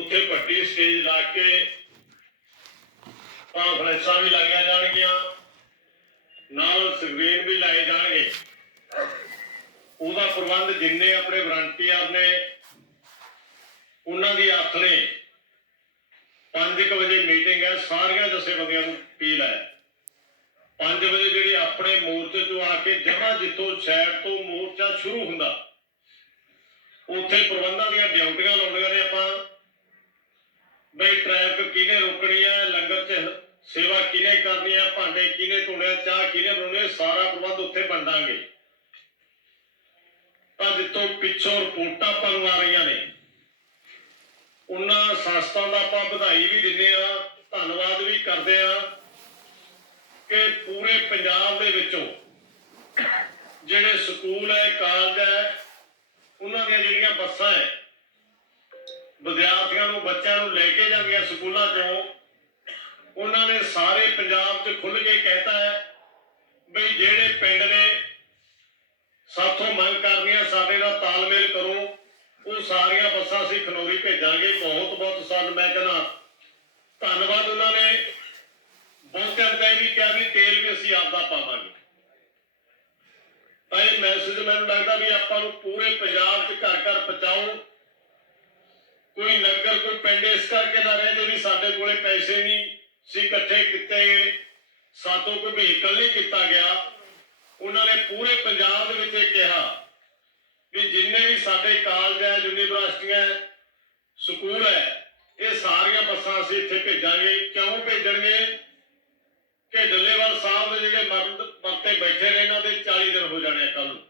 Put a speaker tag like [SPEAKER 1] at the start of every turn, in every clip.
[SPEAKER 1] ਉੱਥੇ ਵੱਡੀ ਸਟੇਜ ਲਾ ਕੇ ਕਾਨਫਰੰਸਾਂ ਵੀ ਲਾਈਆਂ ਜਾਣਗੀਆਂ, ਨਾਲ ਸਕਰੀਨ ਵੀ ਲਾਏ ਜਾਣਗੇ। ਉਹਦਾ ਪ੍ਰਬੰਧ ਜਿੰਨੇ ਆਪਣੇ ਵਲੰਟੀਅਰ ਨੇ, ਉਹਨਾਂ ਦੀ ਹੱਥ ਨੇ। 5 ਵਜੇ ਮੀਟਿੰਗ ਹੈ, ਸਾਰੀਆਂ ਜਥੇਬੰਦੀਆਂ ਨੂੰ ਅਪੀਲ ਹੈ। 5 ਵਜੇ ਜਿਹੜੀ ਆਪਣੇ ਮੋਰਚੇ ਤੋਂ ਆ ਕੇ ਜਮਾ ਜਿੱਥੋਂ ਸਾਈਡ ਤੋਂ ਮੋਰਚਾ ਸ਼ੁਰੂ ਹੁੰਦਾ, ਉੱਥੇ ਪ੍ਰਬੰਧਾਂ ਦੀਆਂ ਡਿਊਟੀਆਂ ਲਾਉਣੀਆਂ ਨੇ ਆਪਾਂ। ਬਈ ਟ੍ਰੈਫਿਕ ਕਿਹਨੇ ਰੋਕਣੀ ਹੈ ਲੰਗਰ 'ਚ ਸੇਵਾ ਕਿਹਨੇ ਕਰਨੀ ਹੈ ਭਾਂਡੇ ਕਿਹਨੇ ਧੋਣੇ ਚਾਹ ਕਿਹਨੇ ਬਣਾਉਣੀ ਸਾਰਾ ਪ੍ਰਬੰਧ ਉੱਥੇ ਵੰਡਾਂਗੇ ਤਾਂ ਜਿੱਥੋਂ ਪਿੱਛੋਂ ਰਿਪੋਰਟਾਂ ਆਪਾਂ ਆ ਰਹੀਆਂ ਨੇ, ਉਹਨਾਂ ਸੰਸਥਾ ਦਾ ਆਪਾਂ ਵਧਾਈ ਵੀ ਦਿੰਦੇ ਆ, ਧੰਨਵਾਦ ਵੀ ਕਰਦੇ ਆ ਕਿ ਪੂਰੇ ਪੰਜਾਬ ਦੇ ਵਿੱਚੋਂ ਜਿਹੜੇ ਸਕੂਲ ਹੈ, ਕਾਲਜ ਹੈ, ਉਹਨਾਂ ਦੀਆਂ ਜਿਹੜੀਆਂ ਬੱਸਾਂ ਹੈ ਵਿਦਿਆਰਥੀਆਂ ਨੂੰ, ਬੱਚਿਆਂ ਨੂੰ ਲੈ ਕੇ ਜਾਂਦੀਆਂ ਸਕੂਲਾਂ ਚੋਂ, ਉਹਨਾਂ ਨੇ ਸਾਰੇ ਪੰਜਾਬ 'ਚ ਖੁੱਲ ਕੇ ਕਹਿਤਾ ਹੈ ਬਈ ਜਿਹੜੇ ਪਿੰਡ ਨੇ ਸਾਥੋਂ ਮੰਗ ਕਰਨੀਆਂ, ਸਾਡੇ ਨਾਲ ਤਾਲਮੇਲ ਕਰੋ, ਉਹ ਸਾਰੀਆਂ ਬੱਸਾਂ ਅਸੀਂ ਖਨੌਰੀ ਭੇਜਾਂਗੇ। ਬਹੁਤ ਬਹੁਤ ਸਾਨੂੰ ਮੈਂ ਕਹਿੰਦਾ। ਧੰਨਵਾਦ ਉਹਨਾਂ ਨੇ। ਬਹੁਤ ਨੇ ਵੀ ਕਿਹਾ ਵੀ ਤੇਲ ਵੀ ਅਸੀਂ ਆਪਦਾ ਪਾਵਾਂਗੇ। ਤਾਂ ਇਹ ਮੈਸੇਜ ਮੈਨੂੰ ਲੱਗਦਾ ਵੀ ਆਪਾਂ ਨੂੰ ਪੂਰੇ ਪੰਜਾਬ 'ਚ ਘਰ ਘਰ ਪਹੁੰਚਾਓ। ਕੋਈ ਨਗਰ, ਕੋਈ ਪਿੰਡ ਇਸ ਕਰਕੇ ਨਾ ਰਹੇ ਵੀ ਸਾਡੇ ਕੋਲੇ ਪੈਸੇ ਨਹੀਂ ਸੀ, ਇਕੱਠੇ ਕੀਤੇ। ਸਾਤੋਂ ਕੋਈ ਵਹੀਕਲ ਨਹੀਂ ਕੀਤਾ ਗਿਆ। ਉਹਨਾਂ ਨੇ ਪੂਰੇ ਪੰਜਾਬ ਦੇ ਵਿੱਚ ਇਹ ਕਿਹਾ ਵੀ ਜਿੰਨੇ ਵੀ ਸਾਡੇ ਕਾਲਜ ਹੈ, ਯੂਨੀਵਰਸਿਟੀਆਂ ਸਕੂਲ ਹੈ, ਇਹ ਸਾਰੀਆਂ ਬੱਸਾਂ ਅਸੀਂ ਇੱਥੇ ਭੇਜਾਂਗੇ। ਕਿਉਂ ਭੇਜਣਗੇ? ਕਿ ਡੱਲੇਵਾਲ ਸਾਹਿਬ ਦੇ ਜਿਹੜੇ ਮਰਦ ਮਰਤੇ ਬੈਠੇ ਨੇ, ਇਹਨਾਂ ਦੇ 40 ਦਿਨ ਹੋ ਜਾਣੇ ਕੱਲ ਨੂੰ।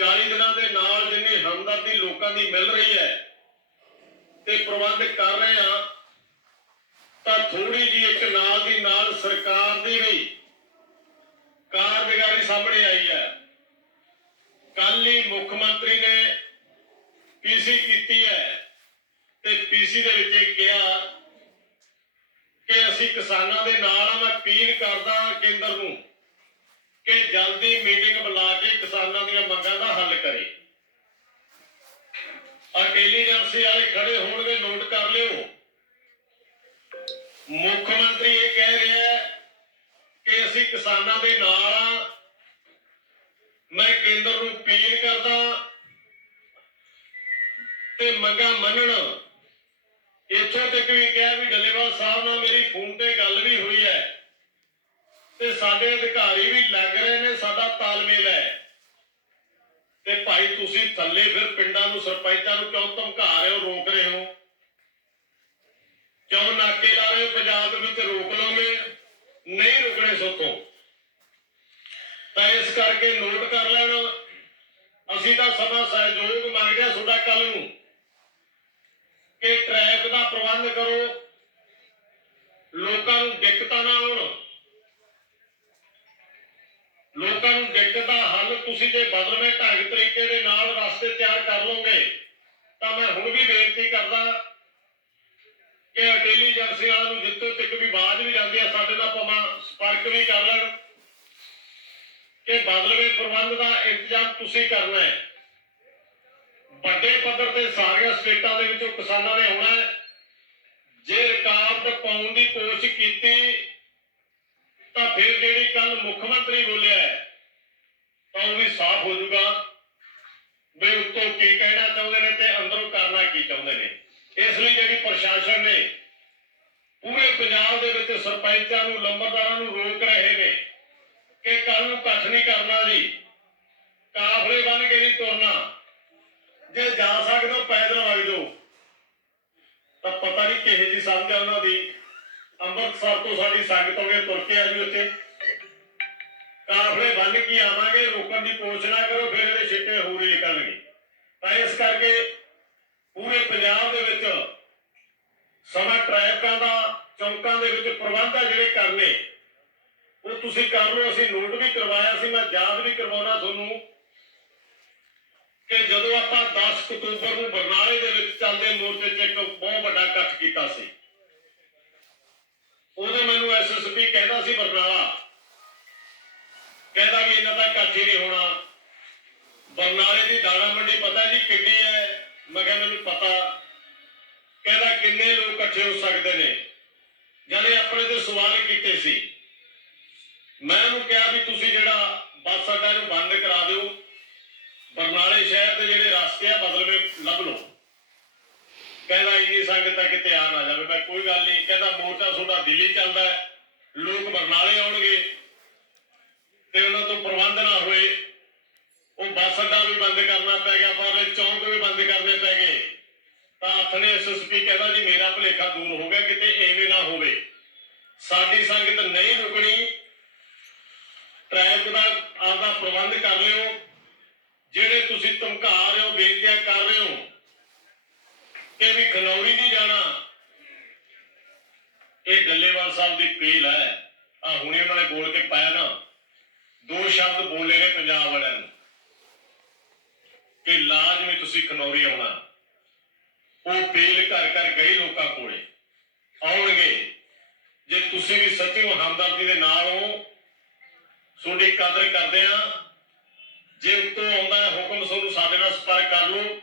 [SPEAKER 1] 40 ਦਿਨਾਂ ਦੇ ਨਾਲ ਜਿੰਨੀ ਹਮਦਰਦੀ ਲੋਕਾਂ ਦੀ ਮਿਲ ਰਹੀ ਹੈ ਤੇ ਪ੍ਰਬੰਧ ਕਰ ਰਹੇ ਆ ਤਾਂ ਥੋੜੀ ਜੀ ਇੱਕ ਨਾਲ ਦੀ ਨਾਲ ਸਰਕਾਰ ਦੀ ਵੀ ਕਾਰਗੁਜ਼ਾਰੀ ਸਾਹਮਣੇ ਆਈ ਹੈ। ਕੱਲ ਹੀ ਮੁੱਖ ਮੰਤਰੀ ਨੇ ਪੀਸੀ ਕੀਤੀ ਹੈ ਤੇ ਪੀਸੀ ਦੇ ਵਿੱਚ ਇਹ ਕਿਹਾ ਕਿ ਅਸੀਂ ਕਿਸਾਨਾਂ ਦੇ ਨਾਲ ਆ, ਮੈਂ ਅਪੀਲ ਕਰਦਾ ਕੇਂਦਰ ਨੂੰ ਕਿ ਜਲਦੀ ਮੀਟਿੰਗ ਬੁਲਾ ਕੇ ਕਿਸਾਨਾਂ ਦੀਆਂ ਮੰਗਾਂ ਦਾ ਹੱਲ ਕਰੇ। ਇੰਟੈਲੀਜੈਂਸੀ ਵਾਲੇ ਖੜੇ ਹੋਣਗੇ ਨੋਟ ਕਰ ਲਿਓ। ਮੁੱਖ ਮੰਤਰੀ ਇਹ ਕਹਿ ਰਿਹਾ ਹੈ ਕਿ ਅਸੀਂ ਕਿਸਾਨਾਂ ਦੇ ਨਾਲ ਆ। ਮੈਂ ਕੇਂਦਰ ਨੂੰ ਅਪੀਲ ਕਰਦਾ ਤੇ ਮੰਗਾਂ ਮੰਨਣ। ਇੱਥੋਂ ਤੱਕ ਵੀ ਕਿਹਾ ਵੀ ਡੱਲੇਵਾਲ ਸਾਹਿਬ ਨਾਲ ਮੇਰੀ ਫੋਨ ਤੇ ਗੱਲ ਵੀ ਹੋਈ ਤੇ ਸਾਡੇ ਅਧਿਕਾਰੀ ਵੀ ਲੱਗ ਰਹੇ ਨੇ, ਸਾਡਾ ਤਾਲਮੇਲ ਹੈ। ਤੇ ਭਾਈ, ਤੁਸੀਂ ਥੱਲੇ ਫਿਰ ਪਿੰਡਾਂ ਨੂੰ ਸਰਪੰਚਾਂ ਨੂੰ ਕਿਉਂ ਧਮਕਾ ਰਹੇ ਹੋ, ਰੋਕ ਰਹੇ ਹੋ? ਕਿਉਂ ਨਾਕੇ ਲਾ ਰਹੇ ਹੋ ਪੰਜਾਬ ਵਿੱਚ ਰੋਕ ਲਓਗੇ ਨਹੀਂ ਰੁਕਣੇ ਸੋਤੋਂ। ਤਾਂ ਇਸ ਕਰਕੇ ਨੋਟ ਕਰ ਲੈਣਾ। ਅਸੀਂ ਤਾਂ ਸਮਾਂ ਸਹਿਯੋਗ ਮੰਗਦੇ ਹਾਂ ਤੁਹਾਡਾ ਕੱਲ ਨੂੰ ਕਿ ਟ੍ਰੈਫਿਕ ਦਾ ਪ੍ਰਬੰਧ ਕਰੋ। ਲੋਕਾਂ ਨੂੰ ਦਿੱਕਤਾਂ ਨਾ ਆਉਣ। ਹੱਲ ਤੁਸੀਂ ਜੇ ਢੰਗ ਤਰੀਕੇ ਦੇ ਨਾਲ ਰਸਤੇ ਤਿਆਰ ਕਰ ਲਓਗੇ ਤਾਂ ਮੈਂ ਹੁਣ ਵੀ ਬੇਨਤੀ ਕਰਦਾ ਕਿ ਇੰਟੈਲੀਜੈਂਸੀ ਵਾਲਿਆਂ ਨੂੰ ਜਿੱਥੋਂ ਤੱਕ ਵੀ ਆਵਾਜ਼ ਵੀ ਜਾਂਦੀ ਆ ਸਾਡੇ ਨਾਲ ਭਾਵੇਂ ਸੰਪਰਕ ਵੀ ਕਰ ਲੈਣ ਕਿ ਬਦਲਵੇਂ ਪ੍ਰਬੰਧ ਦਾ ਇੰਤਜ਼ਾਮ ਤੁਸੀਂ ਕਰਨਾ ਹੈ। ਵੱਡੇ ਪੱਧਰ ਤੇ ਸਾਰੀਆਂ ਸਟੇਟਾਂ ਦੇ ਵਿੱਚੋਂ ਕਿਸਾਨਾਂ ਨੇ ਆਉਣਾ ਹੈ। ਜੇ ਰੁਕਾਵਟ ਪਾਉਣ ਦੀ ਕੋਸ਼ਿਸ਼ ਕੀਤੀ ਤਾਂ ਫਿਰ ਜਿਹੜੀ ਕੱਲ ਮੁੱਖ ਮੰਤਰੀ ਬੋਲਿਆ ਹੈ, ਤਾਂ ਉਹ ਵੀ ਸਾਫ਼ ਹੋ ਜਾਊਗਾ। ਵੀ ਉੱਤੋਂ ਕੀ ਕਹਿਣਾ ਚਾਹੁੰਦੇ ਨੇ ਤੇ ਅੰਦਰੋਂ ਕਰਨਾ ਕੀ ਚਾਹੁੰਦੇ ਨੇ। ਇਸ ਲਈ ਜਿਹੜੀ ਪ੍ਰਸ਼ਾਸਨ ਨੇ ਪੂਰੇ ਪੰਜਾਬ ਦੇ ਵਿੱਚ ਸਰਪੰਚਾਂ ਨੂੰ, ਲੰਬਰਦਾਰਾਂ ਨੂੰ ਰੋਕ ਰਹੇ ਨੇ ਕਿ ਕੱਲ ਨੂੰ ਕੱਖ ਨਹੀਂ ਕਰਨਾ ਜੀ। ਕਾਫਲੇ ਬਣ ਕੇ ਨਹੀਂ ਤੁਰਨਾ। ਜੇ ਜਾ ਸਕਦੇ ਹੋ, ਪੈਦਲ ਵਗ ਜਾਓ। ਤਾਂ ਪਤਾ ਨਹੀਂ ਕਿਹੇ ਜੀ ਸਮਝ ਆ ਉਹਨਾਂ ਦੀ। ਅੰਮ੍ਰਿਤਸਰ ਤੋਂ ਸਾਡੀ ਸੰਗਤ ਹੋਗੇ ਤੁਰ ਕੇ ਆ ਜੀ ਉੱਥੇ। ਕਾਫਲੇ ਬੰਨ ਕੇ ਆਵਾਂਗੇ, ਰੋਕਣ ਦੀ ਕੋਸ਼ਿਸ਼ ਨਾ ਕਰੋ, ਫਿਰ ਇਹਦੇ ਛਿੱਟੇ ਹੋਰ ਹੀ ਨਿਕਲਣਗੇ। ਤਾਂ ਇਸ ਕਰਕੇ ਪੂਰੇ ਪੰਜਾਬ ਦੇ ਵਿੱਚ ਸਮਾਂ ਟ੍ਰੈਫਿਕਾਂ ਦਾ, ਚੌਂਕਾਂ ਦੇ ਵਿੱਚ ਪ੍ਰਬੰਧ ਆ ਜਿਹੜੇ ਕਰਨੇ, ਉਹ ਤੁਸੀਂ ਕਰ ਲਓ, ਅਸੀਂ ਨੋਟ ਵੀ ਕਰਵਾਇਆ ਸੀ, ਮੈਂ ਯਾਦ ਵੀ ਕਰਵਾਉਣਾ ਤੁਹਾਨੂੰ ਕਿ ਜਦੋਂ ਆਪਾਂ 10 ਅਕਤੂਬਰ ਨੂੰ ਬਰਨਾਲੇ ਦੇ ਵਿੱਚ ਚੱਲਦੇ ਮੋਰਚੇ 'ਚ ਇੱਕ ਬਹੁਤ ਵੱਡਾ ਇਕੱਠ ਕੀਤਾ ਸੀ। ਉਦੋਂ ਮੈਨੂੰ ਐਸਐਸਪੀ ਕਹਿੰਦਾ ਸੀ, ਬਰਨਾਲਾ ਕਹਿੰਦਾ ਵੀ ਇਹਨਾਂ ਦਾ ਇਕੱਠ ਹੀ ਨਹੀਂ ਹੋਣਾ। ਬਰਨਾਲੇ ਦੀ ਦਾਣਾ ਮੰਡੀ ਪਤਾ ਜੀ ਕਿੱਡੀ ਹੈ? ਮੈਂ ਕਿਹਾ ਮੈਨੂੰ ਪਤਾ। ਇਕੱਠੇ ਹੋ ਸਕਦੇ ਨੇ? ਜਾਨੇ ਆਪਣੇ ਤੇ ਸਵਾਲ ਕੀਤੇ ਸੀ। ਮੈਂ ਉਹਨੂੰ ਕਿਹਾ ਵੀ ਤੁਸੀਂ ਜਿਹੜਾ ਬੱਸ ਅੱਡਾ ਨੂੰ ਬੰਦ ਕਰਾ ਦਿਓ। ਬਰਨਾਲੇ ਸ਼ਹਿਰ ਦੇ ਜਿਹੜੇ ਰਸਤੇ ਆ ਬਦਲਵੇਂ ਲੱਭ ਲਓ। ਕਹਿੰਦਾ ਇੰਨੀ ਸੰਗਤ ਤਾਂ ਕਿਤੇ ਆ ਨਾ ਜਾਵੇ। ਮੈਂ ਕੋਈ ਗੱਲ ਨਹੀਂ। ਕਹਿੰਦਾ ਮੋਰਚਾ ਤੁਹਾਡਾ ਦਿੱਲੀ ਚੱਲਦਾ ਲੋਕ ਬਰਨਾਲੇ ਆਉਣਗੇ। ਤੇ ਉਹਨਾਂ ਤੋਂ ਪ੍ਰਬੰਧ ਨਾ ਹੋਏ। ਉਹ ਬੱਸ ਅੱਡਾ ਵੀ ਬੰਦ ਕਰਨਾ ਪੈ ਗਿਆ, ਪਰ ਚੌਂਕ ਵੀ ਬੰਦ ਕਰਨੇ ਪੈ ਗਏ। ਤਾਂ ਹੱਥ ਐਸਐਸਪੀ ਕਹਿੰਦਾ ਜੀ, ਮੇਰਾ ਭੁਲੇਖਾ ਦੂਰ ਹੋ ਗਿਆ, ਕਿਤੇ ਐਵੇਂ ਨਾ ਹੋਵੇ। ਸਾਡੀ ਸੰਗਤ ਨਹੀਂ ਰੁਕਣੀ। ਟ੍ਰੈਫਿਕ ਦਾ ਆਪਦਾ ਪ੍ਰਬੰਧ ਕਰ ਲਿਓ। ਜਿਹੜੇ ਤੁਸੀਂ ਧਮਕਾ ਰਹੇ ਹੋ, ਬੇਨਤੀਆਂ ਕਰ ਰਹੇ ਹੋ, ਕਿ ਵੀ ਖਨੌਰੀ ਨਹੀਂ ਜਾਣਾ। ਇਹ ਡੱਲੇਵਾਲ ਸਾਹਿਬ ਦੀ ਪੇਲ ਹੈ। ਆ ਹੁਣੇ ਉਹਨਾਂ ਨੇ ਬੋਲ ਕੇ ਪਾਇਆ ਨਾ। ਦੋ ਸ਼ਬਦ ਬੋਲੇ ਨੇ ਪੰਜਾਬ ਵਾਲਿਆਂ ਨੂੰ। ਕਿ ਲਾਜ਼ਮੀ ਤੁਸੀਂ ਖਨੌਰੀ ਆਉਣਾ। ਉਹ ਪੇਲ ਘਰ ਘਰ ਗਏ ਲੋਕਾਂ ਕੋਲੇ। ਆਉਣਗੇ। ਜੇ ਤੁਸੀਂ ਵੀ ਸੱਚੀ ਹਮਦਰਦੀ ਦੇ ਨਾਲ ਹੋ ਤੁਹਾਡੀ ਕਦਰ ਕਰਦੇ ਆ ਜੇ ਉੱਤੋਂ ਆਉਂਦਾ ਹੈ ਹੁਕਮ ਤੁਹਾਨੂੰ ਸਾਡੇ ਨਾਲ ਸੰਪਰਕ ਕਰ ਲਓ।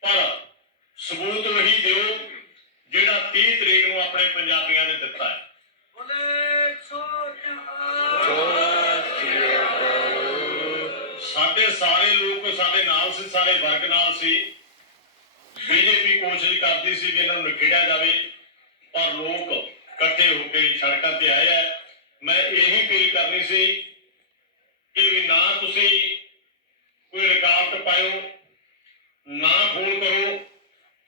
[SPEAKER 1] ਪਰ ਸਬੂਤ ਵਹੀ ਦਿਓ ਜਿਹੜਾ 30 ਤਰੀਕ ਨੂੰ ਆਪਣੇ ਪੰਜਾਬੀਆਂ ਨੇ ਦਿੱਤਾ ਹੈ।
[SPEAKER 2] ਬੋਲੇ
[SPEAKER 1] ਸਾਡੇ ਨਾਲ ਸੀ। ਬੀਜੇਪੀ ਕੋਸ਼ਿਸ਼ ਕਰਦੀ ਸੀ ਵੀ ਇਹਨਾਂ ਨੂੰ ਨਿਖੇੜਿਆ ਜਾਵੇ, ਪਰ ਲੋਕ ਇਕੱਠੇ ਹੋ ਕੇ ਸੜਕਾਂ ਤੇ ਆਏ ਆ। ਮੈਂ ਇਹੀ ਅਪੀਲ ਕਰਨੀ ਸੀ ਕਿ ਨਾ ਤੁਸੀਂ ਕੋਈ ਰੁਕਾਵਟ ਪਾਇਓ, ਨਾ ਫੋਨ ਕਰੋ।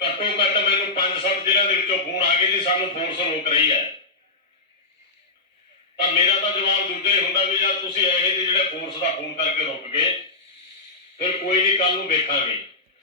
[SPEAKER 1] ਘੱਟੋ ਘੱਟ ਮੈਨੂੰ 5-7 ਜ਼ਿਲ੍ਹਿਆਂ ਦੇ ਵਿੱਚੋਂ ਫੋਨ ਆ ਗਏ ਜੀ, ਸਾਨੂੰ ਫੋਰਸ ਰੋਕ ਰਹੀ ਹੈ। ਤਾਂ ਮੇਰਾ ਤਾਂ ਜਵਾਬ ਦੂਜਾ ਹੀ ਹੁੰਦਾ ਵੀ ਯਾਰ ਤੁਸੀਂ ਇਹੋ ਜਿਹੇ ਜਿਹੜੇ ਫੋਰਸ ਦਾ ਫੋਨ ਕਰਕੇ ਰੁਕ ਗਏ। ਫਿਰ ਕੋਈ ਨਹੀਂ ਕੱਲ ਨੂੰ ਵੇਖਾਂਗੇ।